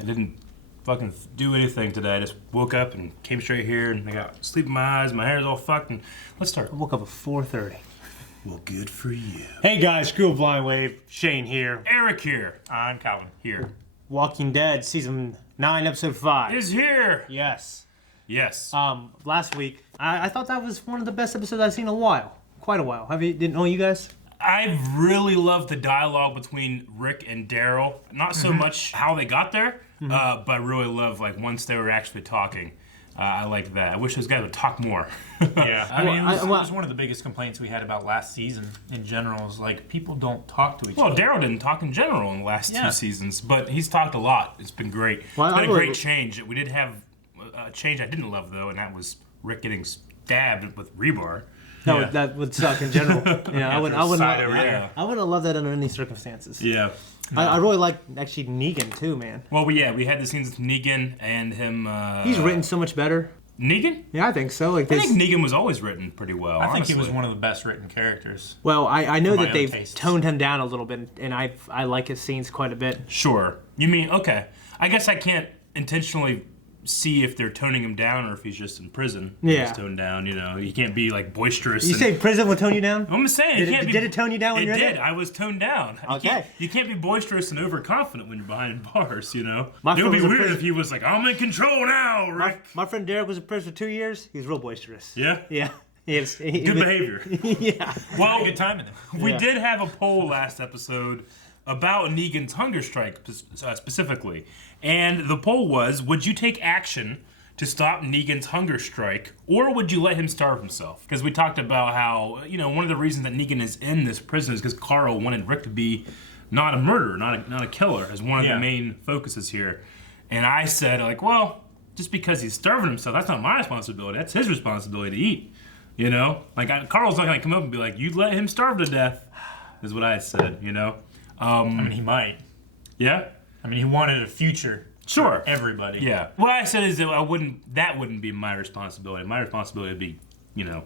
I didn't fucking do anything today. I just woke up and came straight here, and I got sleep in my eyes. My hair's all fucked. And let's start. I woke up at 4:30. Well, good for you. Hey guys, Screw Blind Wave. Shane here. Eric here. I'm Calvin. Here. Walking Dead season 9, episode 5. Is here. Yes. Yes. Last week I thought that was one of the best episodes I've seen in a while. Quite a while. Didn't know you guys? I really loved the dialogue between Rick and Daryl. Not so much how they got there, but I really love like once they were actually talking. I liked that. I wish those guys would talk more. Yeah, I mean, it was one of the biggest complaints we had about last season in general. Is like people don't talk to each other. Well, Daryl didn't talk in general in the last 2 seasons, but he's talked a lot. It's been great. Well, it's been a great change. We did have a change I didn't love though, and that was Rick getting stabbed with rebar. No, that would suck in general. Yeah, I wouldn't have loved that under any circumstances. Yeah. I really like actually Negan too, man. Well, we had the scenes with Negan and him. He's written so much better. Negan? Yeah, I think so. Like I think Negan was always written pretty well. I think he was one of the best written characters. Well, I know that they've tastes. toned him down a little bit, and I like his scenes quite a bit. Sure. You mean okay? I guess I can't intentionally see if they're toning him down or if he's just in prison. Yeah. He's toned down. You know, he can't be like boisterous. You say prison would tone you down? I'm just saying. Did it tone you down when you were there? It there? did. I was toned down. Okay. You can't be boisterous and overconfident when you're behind bars, you know? My It would be friend was a weird if he was like, I'm in control now, Rick. My friend Derek was in prison for 2 years. He was real boisterous. Yeah? Yeah. Good behavior. Yeah. Well, Good time in there. we did have a poll last episode about Negan's hunger strike specifically. And the poll was, would you take action to stop Negan's hunger strike, or would you let him starve himself? Because we talked about how, you know, one of the reasons that Negan is in this prison is because Carl wanted Rick to be not a murderer, not a killer, as one of the main focuses here. And I said, like, well, just because he's starving himself, that's not my responsibility. That's his responsibility to eat. You know? Like, Carl's not going to come up and be like, you let him starve to death, is what I said, you know? I mean, he might. Yeah? I mean, he wanted a future. Sure. For everybody. Yeah. What I said is that that wouldn't be my responsibility. My responsibility would be, you know,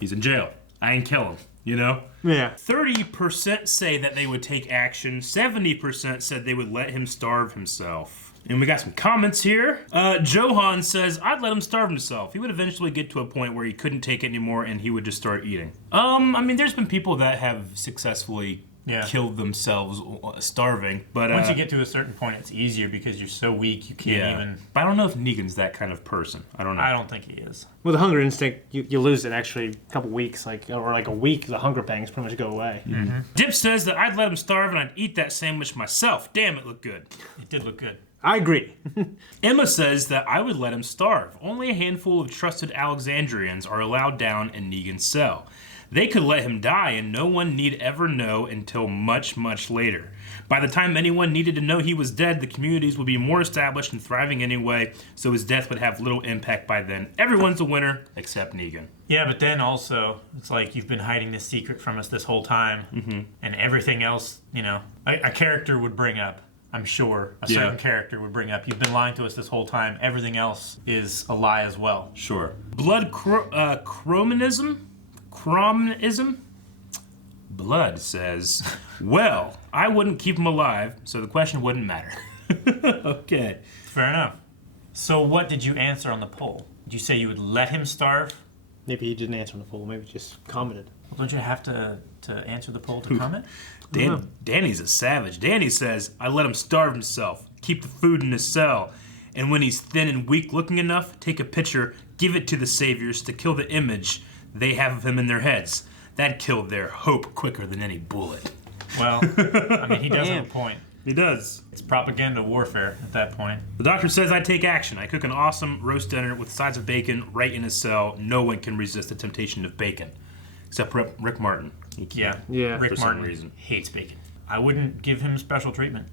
he's in jail. I ain't kill him, you know? Yeah. 30% say that they would take action. 70% said they would let him starve himself. And we got some comments here. Johan says, I'd let him starve himself. He would eventually get to a point where he couldn't take it anymore and he would just start eating. I mean, there's been people that have successfully killed themselves starving, but once you get to a certain point, it's easier because you're so weak you can't even. But I don't know if Negan's that kind of person. I don't know. I don't think he is. With the hunger instinct, you lose it actually a couple weeks, or a week. The hunger pangs pretty much go away. Mm-hmm. Dip says that I'd let him starve and I'd eat that sandwich myself. Damn, it looked good. It did look good. I agree. Emma says that I would let him starve. Only a handful of trusted Alexandrians are allowed down in Negan's cell. They could let him die and no one need ever know until much, much later. By the time anyone needed to know he was dead, the communities would be more established and thriving anyway, so his death would have little impact by then. Everyone's a winner, except Negan. Yeah, but then also, it's like you've been hiding this secret from us this whole time, and everything else, you know, a character would bring up. I'm sure a certain character would bring up, you've been lying to us this whole time. Everything else is a lie as well. Sure. Blood chromism? Blood says, well, I wouldn't keep him alive, so the question wouldn't matter. Okay. Fair enough. So what did you answer on the poll? Did you say you would let him starve? Maybe he didn't answer on the poll. Maybe he just commented. Well, don't you have to answer the poll to comment? Danny's a savage. Danny says, I let him starve himself, keep the food in his cell, and when he's thin and weak looking enough, take a picture, give it to the saviors to kill the image they have of him in their heads. That killed their hope quicker than any bullet. Well, I mean, he does have a point. He does. It's propaganda warfare at that point. The doctor says I take action. I cook an awesome roast dinner with sides of bacon right in his cell. No one can resist the temptation of bacon. Except Rick Martin. Yeah. Rick Martin hates bacon. I wouldn't give him special treatment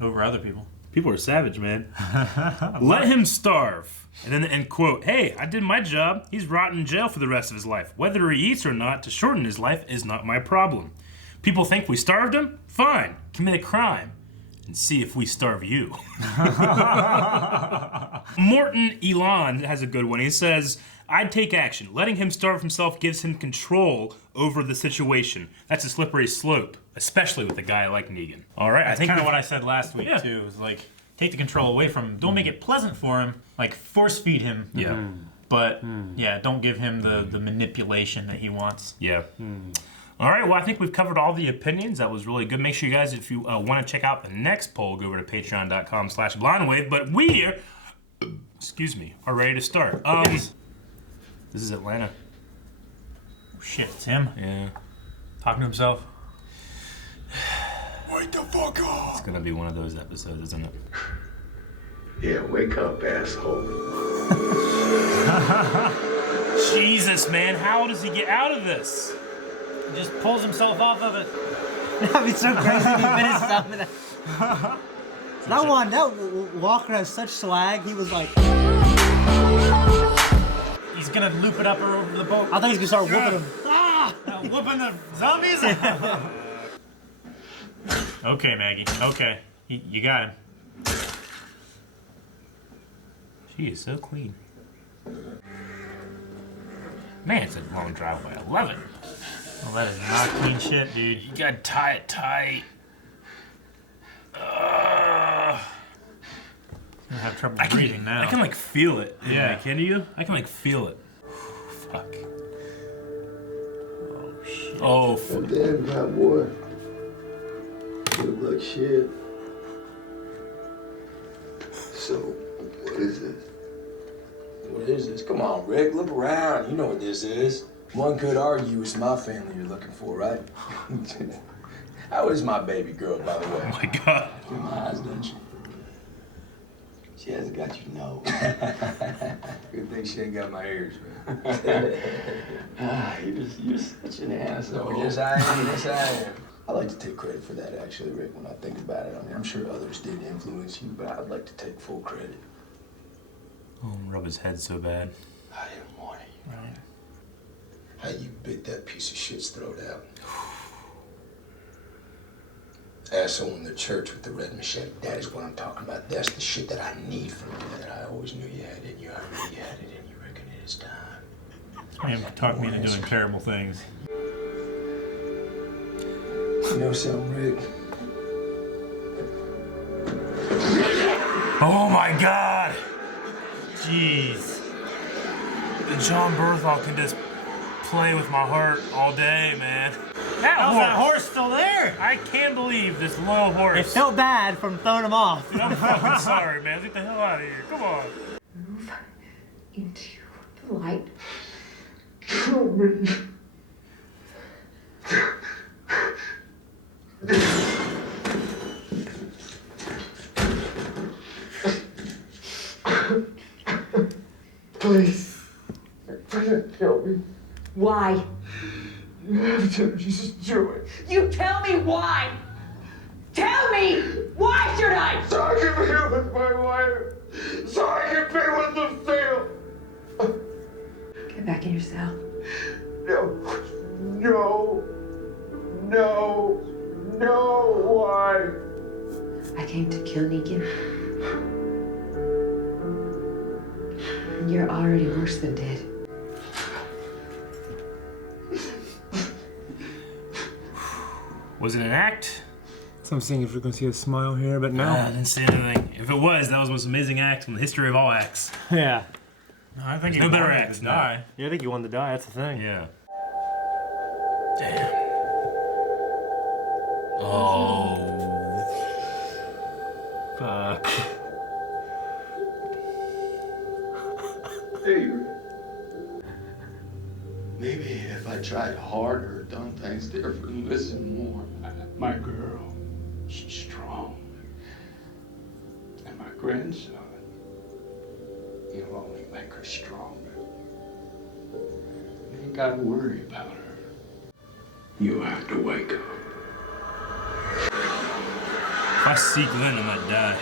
over other people. People are savage, man. Let him starve. And then the end quote, hey, I did my job. He's rotting in jail for the rest of his life. Whether he eats or not, to shorten his life is not my problem. People think we starved him? Fine. Commit a crime. And see if we starve you. Morton Elon has a good one. He says, I'd take action. Letting him starve himself gives him control over the situation. That's a slippery slope, especially with a guy like Negan. All right, That's kind of what I said last week, too. It was like, take the control away from him. Don't make it pleasant for him. Like force feed him. Yeah. But yeah, don't give him the manipulation that he wants. Yeah. All right, well, I think we've covered all the opinions. That was really good. Make sure you guys, if you want to check out the next poll, go over to patreon.com/blindwave. But we are ready to start. This is Atlanta. Oh, shit, it's him. Yeah. Talking to himself. Wake the fuck up! It's going to be one of those episodes, isn't it? Yeah, wake up, asshole. Jesus, man, how does he get out of this? He just pulls himself off of it. That'd be so crazy if he finished some of that. That Walker has such swag. He was like, He's gonna loop it up over the boat. I think he's gonna start whooping him. Whooping the zombies? Okay, Maggie. Okay. You got him. She is so clean. Man, it's a long driveway. I love it. Well, that is not clean shit, dude. You gotta tie it tight. I have trouble breathing now. I can like feel it. Yeah. Can you? I can like feel it. Fuck. Oh, shit. Oh, fuck. Damn, cowboy. You look like shit. So, what is this? What is this? Come on, Rick, look around. You know what this is. One could argue it's my family you're looking for, right? How is my baby girl, by the way? Oh my god. In my eyes, doesn't she? She hasn't got you, no. Good thing she ain't got my ears, man. You're such an asshole. Yes, I am. Yes, I am. I like to take credit for that, actually, Rick, when I think about it. I mean, I'm sure others did influence you, but I'd like to take full credit. Oh, rub his head so bad. I didn't want it. Right. How you bit that piece of shit's throat out. Asshole in the church with the red machete. That is what I'm talking about. That's the shit that I need from you. That I always knew you had in you. I knew you had it in you. Reckon it is time. This man talked me into doing terrible things. You know something, Rick? Oh my god! Jeez. John Berthal can just play with my heart all day, man. How's that horse still there? I can't believe this loyal horse. It felt bad from throwing him off. Dude, I'm fucking sorry, man. Get the hell out of here. Come on. Move into the light. Kill me. Please. Kill me. Why? You have to just do it. You tell me why. Tell me why should I? So I can be with my wife. So I can be with the field. Get back in your cell. No, why? I came to kill Negan. You're already worse than dead. Was it an act? So I'm seeing if we can see a smile here, but no. I didn't see anything. If it was, that was the most amazing act in the history of all acts. Yeah. No, I think he No better wanted acts to than die. Yeah, I think you wanted to die. That's the thing. Yeah. Damn. Oh. Fuck. Hey, maybe if I tried harder, done things different, listen more. My girl, she's strong. And my grandson, he'll only make her stronger. You ain't gotta worry about her. You have to wake up. If I see Glenn, I might die.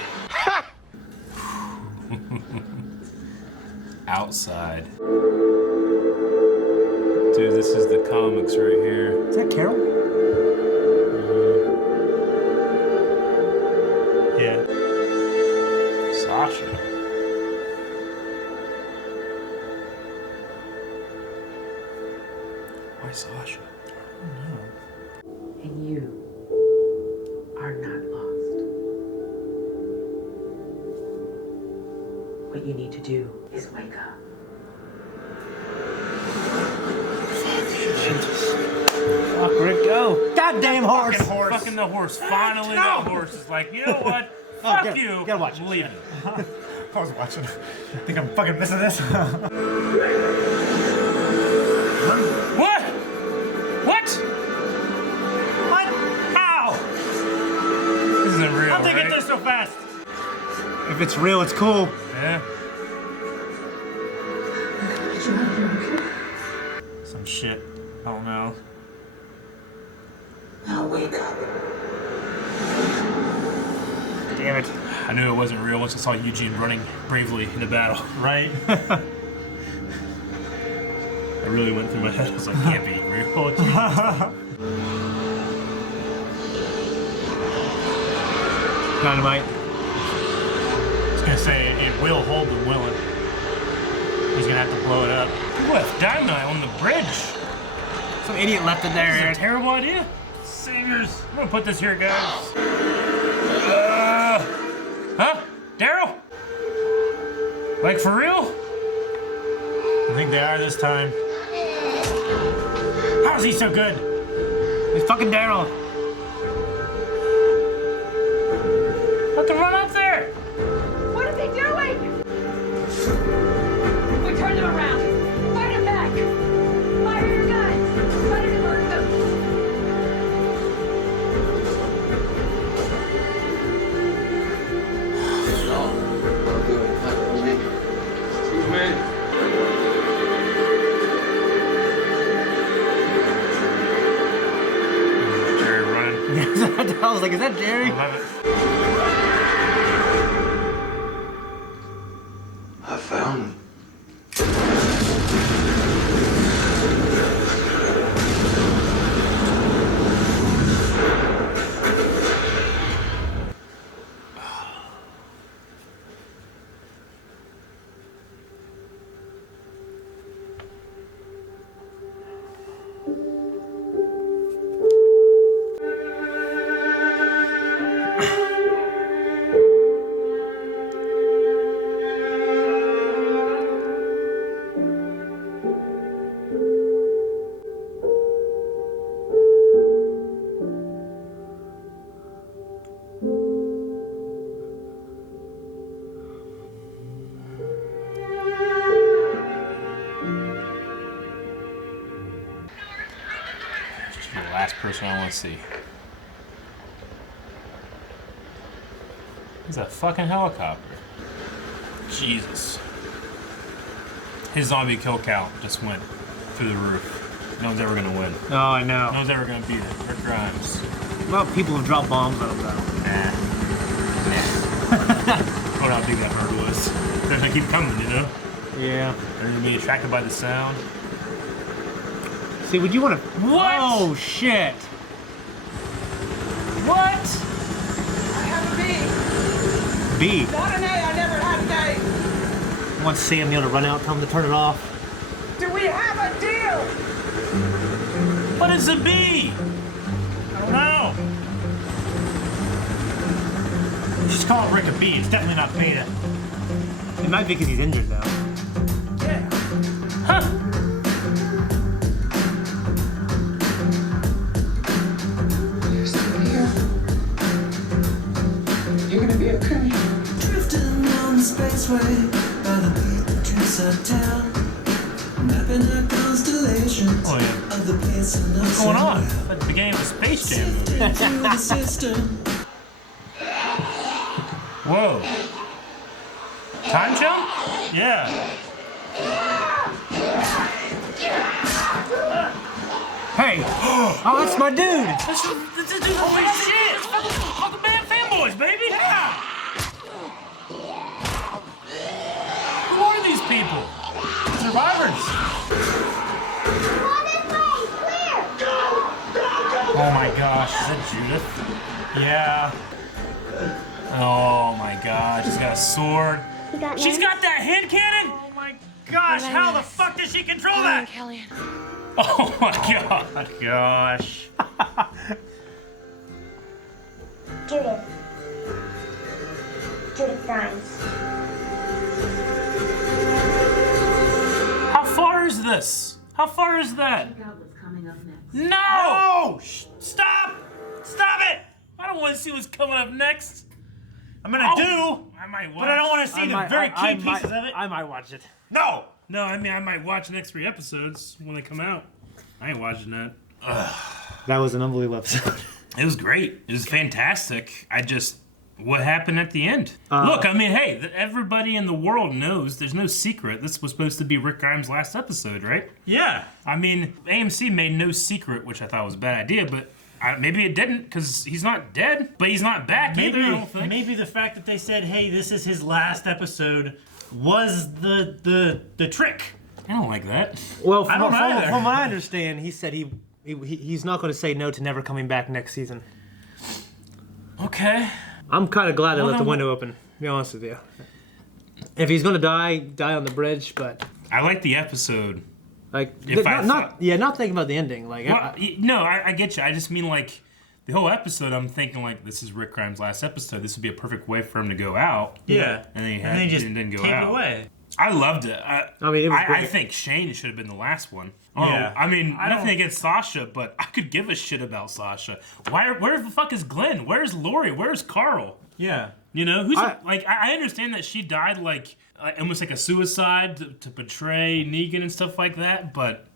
Outside. Dude, this is the comics right here. Is that Carol? Yeah. Sasha. Why Sasha? And you are not lost. What you need to do is wake up. Fuck, Rick, go. Goddamn horse. Fucking the horse. Finally, the horse is like, you know what? Fuck you. Gotta watch I'm leaving. I was watching. I think I'm fucking missing this. What? What? What? How? This isn't real, How'd they right? get there so fast? If it's real, it's cool. Yeah. Some shit. Oh no. Now wake up. Damn it. I knew it wasn't real once I saw Eugene running bravely into battle. Right? I really went through my head. I was like, can't be real. Dynamite. I was gonna say it will hold the willing. He's gonna have to blow it up. You left dynamite on the bridge. Some idiot left it there, This is a Eric. terrible idea. Saviors. I'm gonna put this here, guys. Huh? Daryl? Like for real? I think they are this time. How's he so good? It's fucking Daryl. Let them run up there. What is he doing? We turn them around. Fight him back. Fire your guns. Try to divert them. Jerry running. I was like, is that Jerry? I love it. I found him. You're the last person I want to see. It's a fucking helicopter. Jesus. His zombie kill count just went through the roof. No one's ever gonna win. Oh, I No know. one's ever gonna beat it. Rick Grimes. Well, people have dropped bombs on him, though. Nah. I don't know how big that bird was. They're gonna keep coming, you know? Yeah. They're gonna be attracted by the sound. See, would you want to... What? Oh, shit. What? I have a B. B. Not an A. I never had an A. I want Sam Neill to run out, tell him to turn it off. Do we have a deal? What is a bee? I don't know. Just call Rick a B. It's definitely not Beta. It might be because he's injured, though. Yeah. Huh? You're still here. You're gonna be okay. Drifting on the spaceway by the beat that drifts our town, mapping our constellations Oh, yeah. of the place and What's going on? It's like the beginning of a Space Jam movie. through the system. Whoa. Time jump? Yeah. Hey! Oh, that's my dude! This is holy shit! It's fucking band fanboys, baby! Yeah! Who are these people? Survivors. Oh my gosh. Is that Judith? Yeah. Oh my god, she's got a sword. You got She's names? got that hand cannon? Oh my gosh. How the fuck does she control that? Kellyanne. Oh my god. Gosh. Judith. Judith Grimes. this? How far is that? Check out what's coming up next. No! Stop! Stop it! I don't want to see what's coming up next. I'm gonna do, I might watch. but I don't want to see the very key pieces of it. I might watch it. No! No, I mean, I might watch the next 3 episodes when they come out. I ain't watching that. That was an unbelievable episode. It was great. It was fantastic. What happened at the end? Look, I mean, hey, everybody in the world knows there's no secret. This was supposed to be Rick Grimes' last episode, right? Yeah. I mean, AMC made no secret, which I thought was a bad idea, but maybe it didn't, because he's not dead, but he's not back either, I don't think. Maybe the fact that they said, hey, this is his last episode was the trick. I don't like that. Well, I don't either. from what I understand, he said he's not going to say no to never coming back next season. Okay. I'm kind of glad they let the then- window open, to be honest with you. If he's going to die on the bridge, but I like the episode. like If I not thinking about the ending. Like Well, no, I get you. I just mean, like, the whole episode, I'm thinking, like, this is Rick Grimes' last episode. This would be a perfect way for him to go out. Yeah. And then they just didn't go take out. it away. I loved it. I mean, it was I great. think Shane should have been the last one. Oh, Yeah. I mean, I nothing don't- against Sasha, but I could give a shit about Sasha. Where the fuck is Glenn? Where's Lori? Where's Carl? Yeah. You know, who's I understand that she died like almost like a suicide to portray Negan and stuff like that, but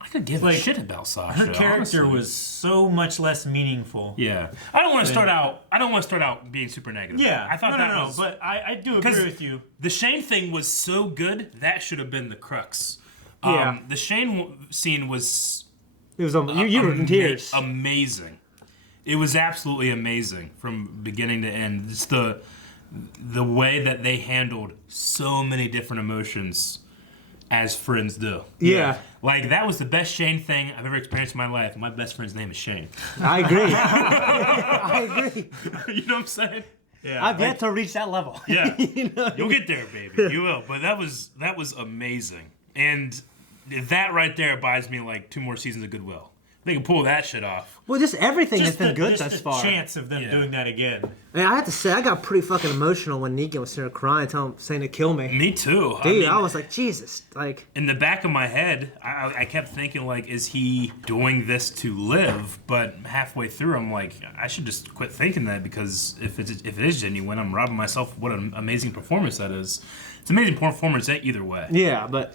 I could give a Like, shit about Sasha. Her character honestly. was so much less meaningful. Yeah, I don't want to start out being super negative. Yeah. I thought no, that no, was. but I do agree 'Cause with you. The Shane thing was so good that should have been the crux. Yeah. The Shane scene was it was you were in tears. amazing. It was absolutely amazing from beginning to end. Just the way that they handled so many different emotions as friends do. Yeah. Like, that was the best Shane thing I've ever experienced in my life. My best friend's name is Shane. I agree. I agree. You know what I'm saying? Yeah. I've yet to reach that level. Yeah. You know? You'll get there, baby. You will. But that was amazing. And that right there buys me like 2 more seasons of Goodwill. They can pull that shit off. Well, just everything has been good just thus the far. chance of them Yeah. doing that again. And I have to say, I got pretty fucking emotional when Negan was sitting there crying, saying to kill me. Me too. Dude, I I mean, was like, Jesus, like. in the back of my head, I kept thinking, like, is he doing this to live? But halfway through, I'm like, I should just quit thinking that, because if it is genuine, I'm robbing myself. What an amazing performance that is. It's an amazing performance either way. Yeah, but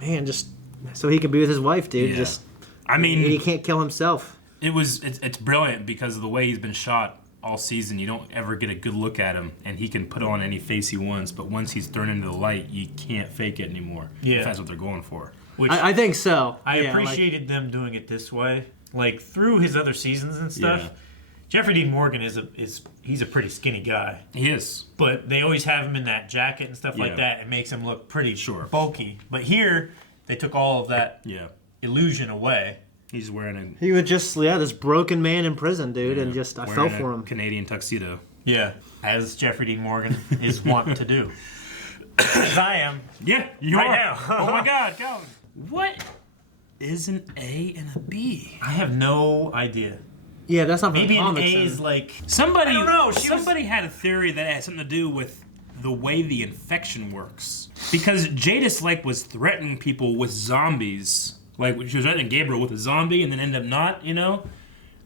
man, just so he could be with his wife, dude. Yeah. Just I mean, he can't kill himself. It's brilliant because of the way he's been shot all season. You don't ever get a good look at him, and he can put on any face he wants. But once he's thrown into the light, you can't fake it anymore. Yeah. If that's what they're going for. Which I think so. I Yeah, like- appreciated them doing it this way. Like, through his other seasons and stuff, Yeah. Jeffrey Dean Morgan he's a pretty skinny guy. He is. But they always have him in that jacket and stuff like Yeah. that. It makes him look pretty Sure. bulky. But here, they took all of that Yeah. illusion away. He's wearing He was just this broken man in prison, dude, and just I fell for him. Canadian tuxedo. Yeah. As Jeffrey Dean Morgan is wont to do. As I am. Yeah, you Right are. now. Oh my God, Calvin. What is an A and a B? I have no idea. Yeah, that's not from Maybe the an comics. A is then. like... Somebody, I don't know, somebody had a theory that it had something to do with the way the infection works. Because Jadis was threatening people with zombies. Like, she was threatening Gabriel with a zombie and then ended up not, you know?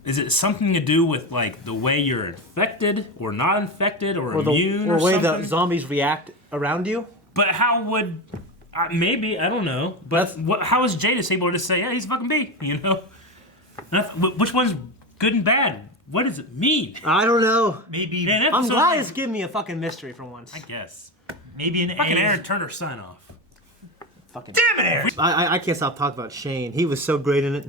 Is it something to do with, the way you're infected or not infected or immune or or the way something? the zombies react around you. But how would... maybe, I don't know. But how is Jadis able to just say, yeah, he's a fucking B, you know? Which one's good and bad? What does it mean? I don't know. Maybe... Man, I'm episodes glad like- it's giving me a fucking mystery for once. I guess. Maybe an Fucking A Aaron is... turned her son off. Fucking Damn it, Aaron! I can't stop talking about Shane. He was so great in it.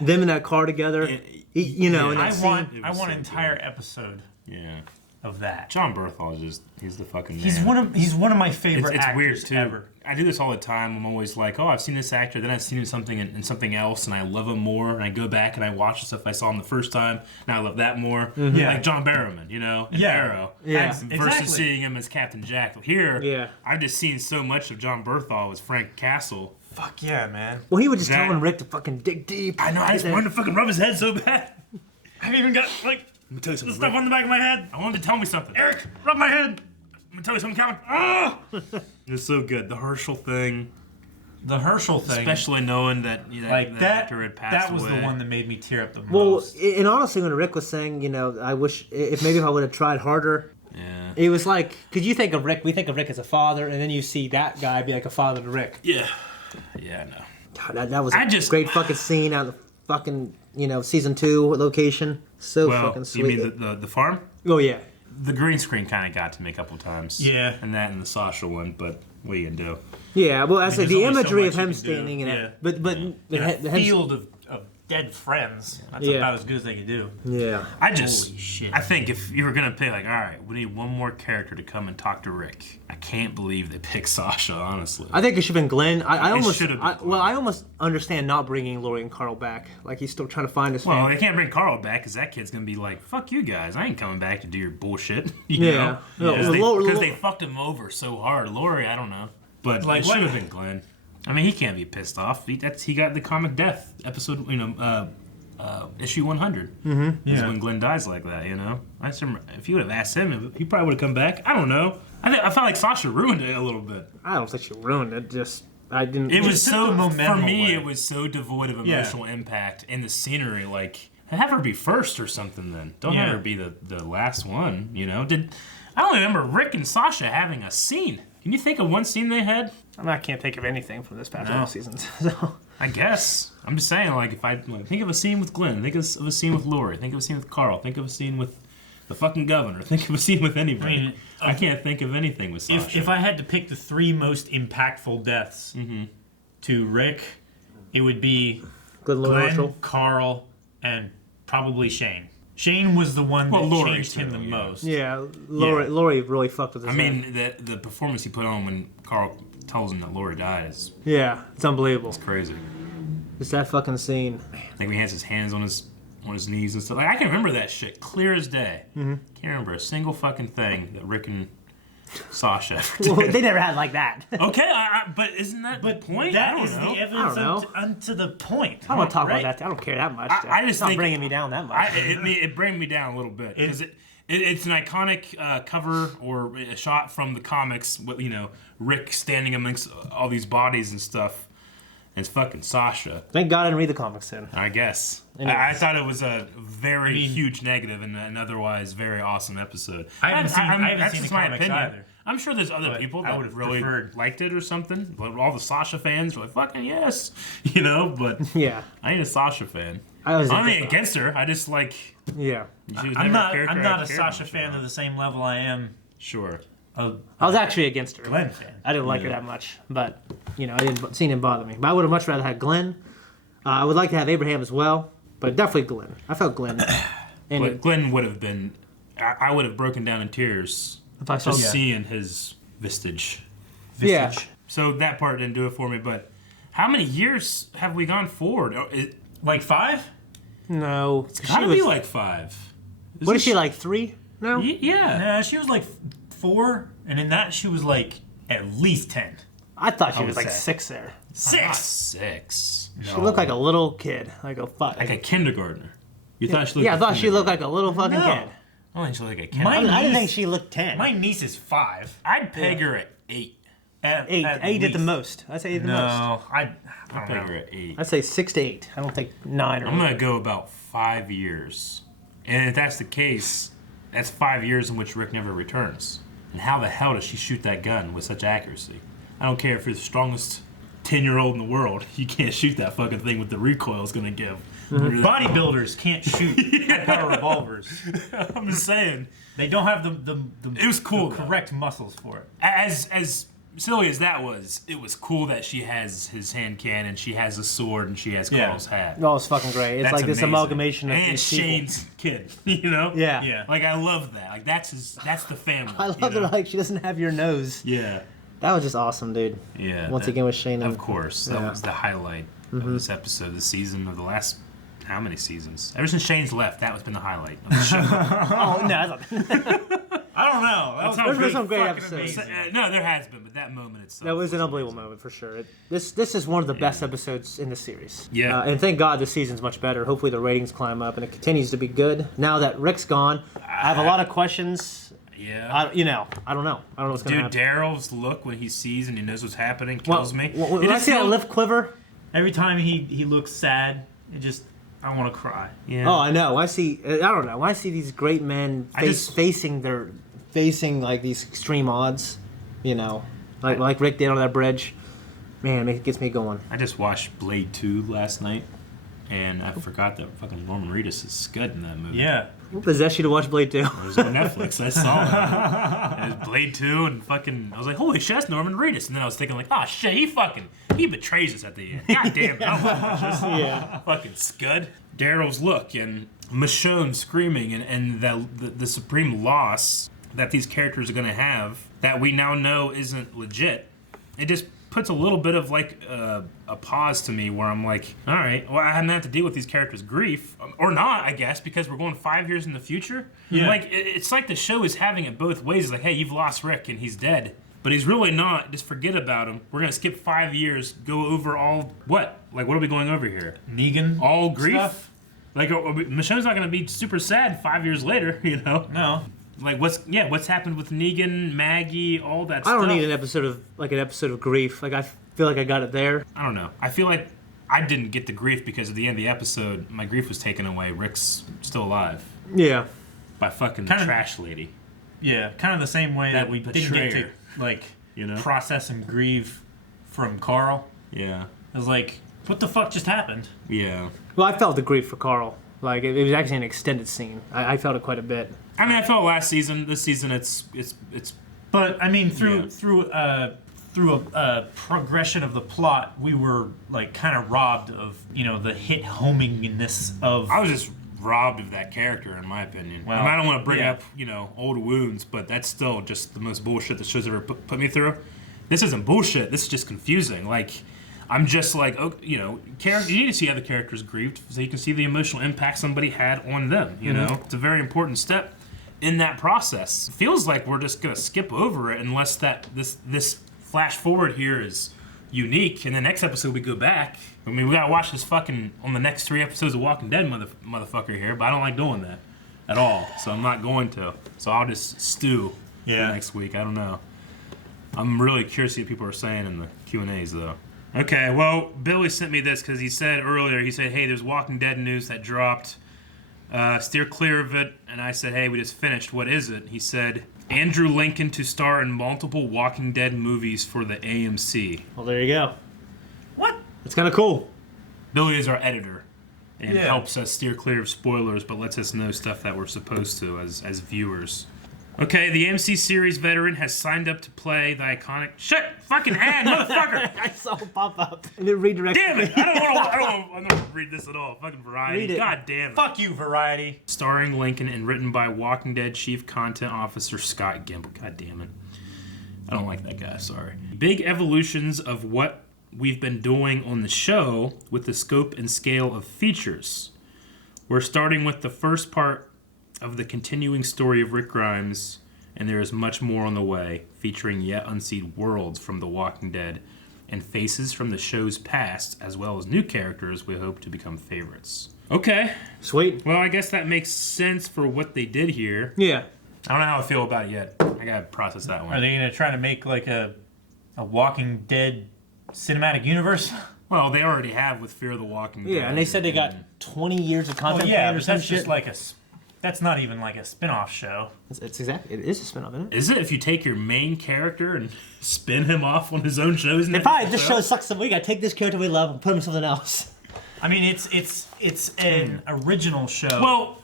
Them in that car together. In Yeah. that I scene. want It was an so entire episode Yeah. of that. John Berthal he's the fucking man. He's one of my favorite it's actors weird too. ever. I do this all the time. I'm always like, oh, I've seen this actor, then I've seen him something in something else, and I love him more. And I go back and I watch the stuff I saw him the first time, and I love that more. Yeah. Like John Barrowman, in Yeah. Arrow. Yeah. Versus Exactly. seeing him as Captain Jack. Here, Yeah. I've just seen so much of John Berthal as Frank Castle. Fuck yeah, man. Well, he was just That- telling Rick to fucking dig deep. I know. I just wanted to fucking rub his head so bad. I haven't even got Let me tell you the something. stuff Rick. on the back of my head. I wanted to tell me something. Eric, rub my head. Let me tell you something, Calvin. Ah! It was so good. The Herschel thing. The Herschel thing, especially knowing that that actor had passed that was away. the one that made me tear up the Well, most. and honestly, when Rick was saying, I wish if I would have tried harder. Yeah. It was like, because you think of Rick, we think of Rick as a father, and then you see that guy be like a father to Rick. Yeah. Yeah, no. God, that was a great fucking scene out of the fucking, season 2 location. So fucking sweet. You mean the farm? Oh, yeah. The green screen kind of got to me a couple times. Yeah. And that and the Sasha one, but what are you going to do? Yeah, well, that's like the there's only so imagery much of you him can standing do. in Yeah. it. But In the a him- field of dead friends. That's Yeah. about as good as they could do. Yeah. Holy shit. I think if you were going to pick, all right, we need one more character to come and talk to Rick. I can't believe they picked Sasha, honestly. I think it should have been Glenn. I almost should have been Glenn. I almost understand not bringing Lori and Carl back. Like, he's still trying to find his Well, family. they can't bring Carl back because that kid's going to be like, fuck you guys. I ain't coming back to do your bullshit. Yeah. Because they fucked him over so hard. Lori, I don't know. But it should have been Glenn. I mean, he can't be pissed off. He got the comic death episode, issue 100. Mm-hmm. Is when Glenn dies like that, I just remember, if you would have asked him, he probably would have come back. I don't know. I felt like Sasha ruined it a little bit. I don't think she ruined it. Just, I didn't. It was so, for momentum me, away. it was so devoid of emotional impact in the scenery. Like, have her be first or something then. Don't have her be the last one, I don't remember Rick and Sasha having a scene. Can you think of one scene they had? I can't think of anything from this past couple seasons. So. I guess. I'm just saying, like, if I think of a scene with Glenn, think of a scene with Lori, think of a scene with Carl, think of a scene with the fucking governor, think of a scene with anybody. I can't think of anything with Sasha. If I had to pick the 3 most impactful deaths to Rick, it would be Glenn, Carl, and probably Shane. Shane was the one that Lori changed him the too, most. Yeah, Lori really fucked with his head. mean, the performance he put on when Carl tells him that Lori died is it's unbelievable. crazy. It's that fucking scene. Like when he has his hands on his knees and stuff. Like, I can remember that shit clear as day. Can't remember a single fucking thing that Rick and Sasha ever did. Well, they never had like that. Okay, but isn't that the point? That I don't is know. the evidence I don't know. unto the point. I don't talk right? about that. I don't care that much. I just it's not think bringing me down that much. It brings me down a little bit because it's an iconic cover or a shot from the comics. Rick standing amongst all these bodies and stuff. And it's fucking Sasha. Thank God I didn't read the comics then. I guess. Anyways. I thought it was a very huge negative in an otherwise very awesome episode. I haven't seen that's the just my comics opinion. either. I'm sure there's other But people I that would've really preferred- liked it or something. Like, all the Sasha fans were like, fucking yes. But Yeah. I ain't a Sasha fan. I was I'm not against her. I just like... Yeah. She was I'm never not. character I'm I not a cared Sasha much fan about. to the same level I am Sure. a I was actually against her. Glenn fan. I didn't like her that much, but I didn't see it bother me. But I would have much rather had Glenn. I would like to have Abraham as well, but definitely Glenn. I felt Glenn. And But Glenn would have been... I would have broken down in tears if I saw just seeing his vestige. Yeah. So that part didn't do it for me, but how many years have we gone forward? like 5. No. Gotta be like 5. What is she, like 3 now? Yeah. Nah, she was like 4, and in that she was like at least 10. I thought she would was like say. 6 there. 6. 6. She looked like a little kid. Like a fuck. Like a kindergartner. You thought she looked Yeah, I like thought she looked like a little fucking No. kid. I think she looked like a My kindergartner. I didn't niece- think she looked 10. My niece is 5. I'd peg her at 8. At 8 at the least. most. I'd say 8 at the most. No, I I'd don't peg know. her at 8. I'd say 6 to 8. I don't think 9 or I'm gonna go about 5 years. And if that's the case, that's 5 years in which Rick never returns. And how the hell does she shoot that gun with such accuracy? I don't care if you're the strongest 10-year-old in the world. You can't shoot that fucking thing with the recoil it's gonna give. Bodybuilders can't shoot high-power revolvers. I'm just saying. They don't have the It was cool, the though. correct muscles for it. As silly as that was, it was cool that she has his hand cannon, she has a sword, and she has Yeah. Carl's hat. Oh, it's fucking great. It's That's like this amazing. amalgamation of and these people. Shane's kid, you know? Yeah. Yeah. Like, I love that. Like, that's the family. I you love know? that, like, she doesn't have your nose. Yeah. That was just awesome, dude. Yeah. Once that- again with Shane and... Of course. That Yeah. was the highlight of this episode, the season of the last... How many seasons? Ever since Shane's left, that has been the highlight of the show. Oh, no. I don't know. That was There's been some great fucking episodes. amazing. No, there has been, but that moment itself... That was an unbelievable moment, for sure. This is one of the best episodes in the series. Yeah. And thank God this season's much better. Hopefully the ratings climb up and it continues to be good. Now that Rick's gone, I have a lot of questions Yeah. I don't know. I don't know what's gonna Dude, happen. Daryl's look when he sees and he knows what's happening kills me. When It I just see that feels- lip quiver, Every time he looks sad, I want to cry. Yeah. oh, I know. I don't know. When I see these great men facing like these extreme odds, you know, like Rick did on that bridge, man, it gets me going. I just watched Blade 2 last night, and I forgot that fucking Norman Reedus is good in that movie. Yeah. What possessed you to watch Blade 2? It was on Netflix. I saw it. And it was Blade 2, and fucking, I was like, holy shit, that's Norman Reedus. And then I was thinking, like, oh shit, he betrays us at the end. God damn it. I don't want to watch this. Yeah. Fucking scud. Daryl's look, and Michonne screaming, and the supreme loss that these characters are going to have that we now know isn't legit. It just puts a little bit of like a pause to me where I'm like, all right, well, I haven't had to deal with these characters' grief, or not, I guess, because we're going 5 years in the future. Yeah. Like it's like the show is having it both ways. It's like, hey, you've lost Rick and he's dead, but he's really not. Just forget about him. We're gonna skip 5 years, go over all what? Like, what are we going over here? Negan. All grief. Stuff? Like Michonne's not gonna be super sad 5 years later, you know? No. Like what's happened with Negan, Maggie, all that I stuff. don't need an episode of grief. Like I feel like I got it there. I don't know. I feel like I didn't get the grief because at the end of the episode, my grief was taken away. Rick's still alive Yeah. by fucking Kinda- trash lady. Yeah, kind of the same way that we didn't get to betrayer. like You know? process and grieve from Carl. Yeah. It was like, what the fuck just happened? Yeah. Well, I felt the grief for Carl. Like it was actually an extended scene. I felt it quite a bit. I mean, I felt last season. This season, it's. But I mean, Yeah. through a progression of the plot, we were like kind of robbed of the hit homingness of. I was just robbed of that character, in my opinion. Well, I mean, I don't want to bring yeah. up old wounds, but that's still just the most bullshit the show's ever put me through. This isn't bullshit. This is just confusing. Like, I'm just like, you need to see other characters grieved so you can see the emotional impact somebody had on them. You know, it's a very important step in that process. It feels like we're just gonna skip over it unless this flash forward here is unique. And the next episode we go back. I mean, we gotta watch this fucking on the next 3 episodes of Walking Dead, motherfucker here. But I don't like doing that at all, so I'm not going to. So I'll just stew for next week. I don't know. I'm really curious to see what people are saying in the Q&As though. Okay, well, Billy sent me this because he said earlier, hey, there's Walking Dead news that dropped. Steer clear of it. And I said, hey, we just finished. What is it? He said, Andrew Lincoln to star in multiple Walking Dead movies for the AMC. Well, there you go. What? It's kind of cool. Billy is our editor and Yeah. helps us steer clear of spoilers, but lets us know stuff that we're supposed to as viewers. Okay, the AMC series veteran has signed up to play the iconic... Shut fucking ad, motherfucker! I saw it pop up and it redirected. Damn it! I don't want to read this at all. Fucking Variety. Read it. God damn it. Fuck you, Variety. Starring Lincoln and written by Walking Dead Chief Content Officer Scott Gimple. God damn it. I don't like that guy, sorry. Big evolutions of what we've been doing on the show with the scope and scale of features. We're starting with the first part of the continuing story of Rick Grimes, and there is much more on the way, featuring yet unseen worlds from The Walking Dead and faces from the show's past, as well as new characters we hope to become favorites. Okay. Sweet. Well, I guess that makes sense for what they did here. Yeah. I don't know how I feel about it yet. I gotta process that one. Are they gonna try to make like a Walking Dead cinematic universe? Well, they already have with Fear of the Walking Dead. Yeah, and they said they got 20 years of content. Well, yeah, planned or but some that's just shit. like that's not even like a spin-off show. It's exactly. It is a spin-off, isn't it? Is it if you take your main character and spin him off on his own shows? They probably this show sucks. So we gotta take this character we love and put him in something else. I mean, it's an original show. Well,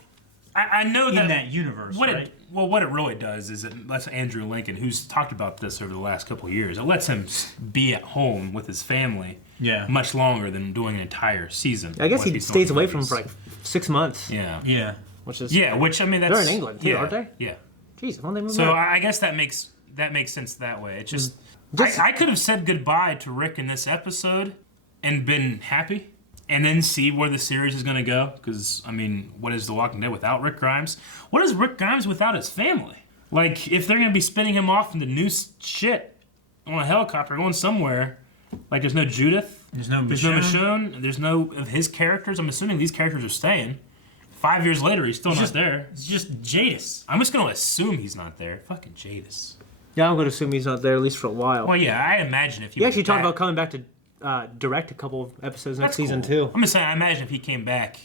I know in that that universe, what right? what it really does is it lets Andrew Lincoln, who's talked about this over the last couple of years, it lets him be at home with his family. Yeah. Much longer than doing an entire season. I guess What he he's stays doing away from him movies. for like 6 months. Yeah. Yeah. Which is Which I mean that's They're in England too, yeah, aren't they? Yeah. Jeez, why don't they move So back? I guess that makes sense that way. It's just, Just- I could have said goodbye to Rick in this episode and been happy, and then see where the series is going to go. Because I mean, what is The Walking Dead without Rick Grimes? What is Rick Grimes without his family? Like, if they're going to be spinning him off into new shit on a helicopter going somewhere, like there's no Judith, There's no there's no Michonne. Michonne, there's no of his characters. I'm assuming these characters are staying. 5 years later, he's still not there. It's just Jadis. I'm just gonna assume he's not there. Fucking Jadis. Yeah, I'm going to assume he's not there at least for a while. Well, yeah, I imagine if he He actually talked about coming back to direct a couple of episodes next season too. I'm just saying, I imagine if he came back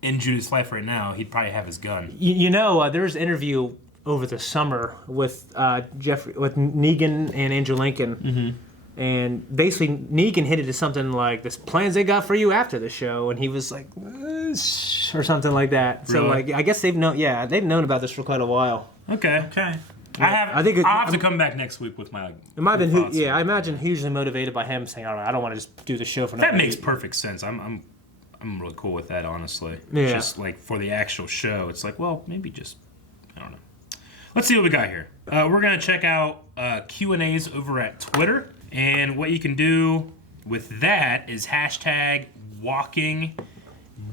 in Judith's life right now, he'd probably have his gun. There's an interview over the summer with with Negan and Andrew Lincoln, and basically Negan hinted to something like, "This plans they got for you after the show," and he was like, or something like that. So Really? I guess they've known about this for quite a while. Okay. Okay. I'll have to I'm- come back next week with my. It might have been thoughts. I imagine hugely motivated by him saying, "All right, I don't want to just do the show for." That makes perfect sense. I'm really cool with that, honestly. Yeah. Just like for the actual show, it's like, well, maybe just I don't know. Let's see what we got here. We're gonna check out Q&As over at Twitter, and what you can do with that is hashtag Walking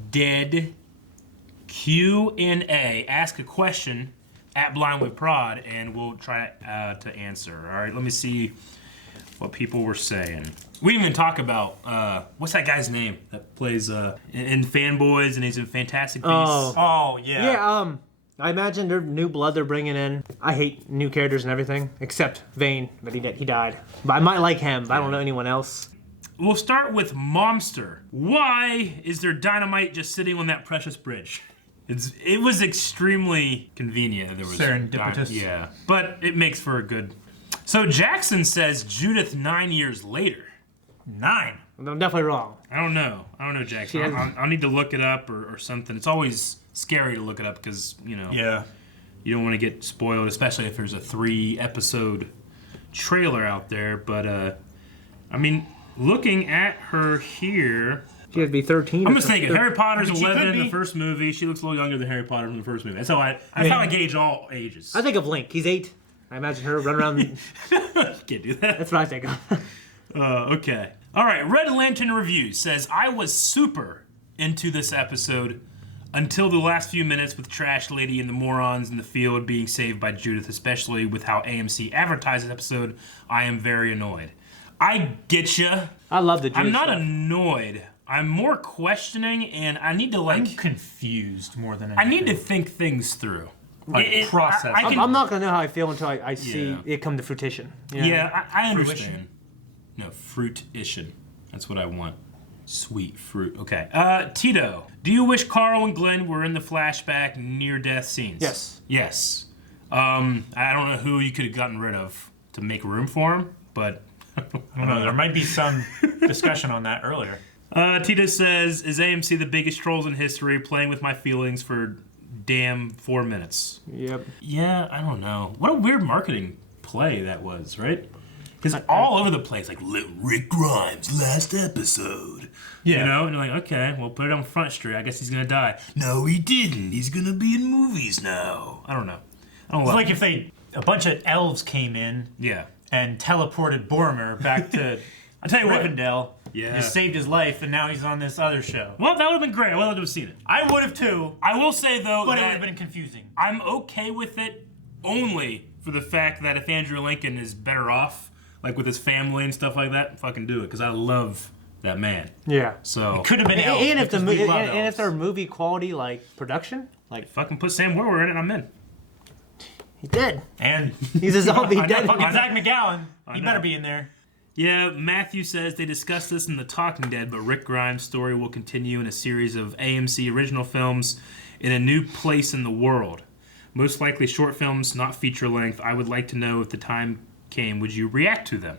Dead Q&A. Ask a question at BlindWayProd, and we'll try to answer. All right, let me see what people were saying. We didn't even talk about what's that guy's name that plays in Fanboys, and he's in Fantastic Beasts. Oh, yeah. Yeah, I imagine they're new blood they're bringing in. I hate new characters and everything, except Vane, but he died. But I might like him, but I don't know anyone else. We'll start with Momster. Why is there dynamite just sitting on that precious bridge? It was extremely convenient. There was serendipitous. Yeah, but it makes for a good. So Jackson says Judith 9 years later. 9. I'm definitely wrong. I don't know, Jackson. I'll need to look it up or something. It's always scary to look it up because, Yeah. you don't want to get spoiled, especially if there's a 3-episode trailer out there. But, looking at her here... She had to be 13. I'm just thinking, Harry Potter's I mean, she 11 could in the be. first movie. She looks a little younger than Harry Potter from the first movie. That's how I gauge all ages. I think of Link. He's 8. I imagine her running around. Can't do that. That's what I think of. Okay. All right. Red Lantern Review says, I was super into this episode until the last few minutes with Trash Lady and the morons in the field being saved by Judith, especially with how AMC advertised this episode. I am very annoyed. I get you. I love the Jewish I'm not stuff. annoyed. I'm more questioning, and I need to I'm confused more than anything. I need to think things through. Process. I can- I'm not going to know how I feel until I see Yeah. it come to fruition. You know? Yeah, I understand. Fruition? No, fruition. That's what I want. Sweet fruit. Okay. Tito, do you wish Carl and Glenn were in the flashback near-death scenes? Yes. Yes. I don't know who you could have gotten rid of to make room for him, but... I don't know. There might be some discussion on that earlier. Tito says, is AMC the biggest trolls in history, playing with my feelings for damn 4 minutes? Yep. Yeah, I don't know. What a weird marketing play that was, right? Because all over the place, like Rick Grimes' last episode. Yeah. You know, and you're like, okay, well, put it on Front Street. I guess he's gonna die. No, he didn't. He's gonna be in movies now. I don't know. I don't It's love like it. if a bunch of elves came in Yeah. and teleported Boromir back to I'll tell you what. Rivendell. Yeah. Just saved his life, and now he's on this other show. Well, that would have been great. I would love to have seen it. I would have too, I will say though but it would that have been confusing. I'm okay with it only for the fact that if Andrew Lincoln is better off, like with his family and stuff like that, fucking do it because I love that man. Yeah. So Could have been elves. And if the because we love and if elves. they're movie quality like production, like fucking put Sam Witwer in it, I'm in. he's dead. And He's a zombie I know. dead. fucking Zach McGowan, he know. better be in there. Yeah, Matthew says they discussed this in The Talking Dead, but Rick Grimes' story will continue in a series of AMC original films in a new place in the world. Most likely short films, not feature length. I would like to know if the time came, would you react to them?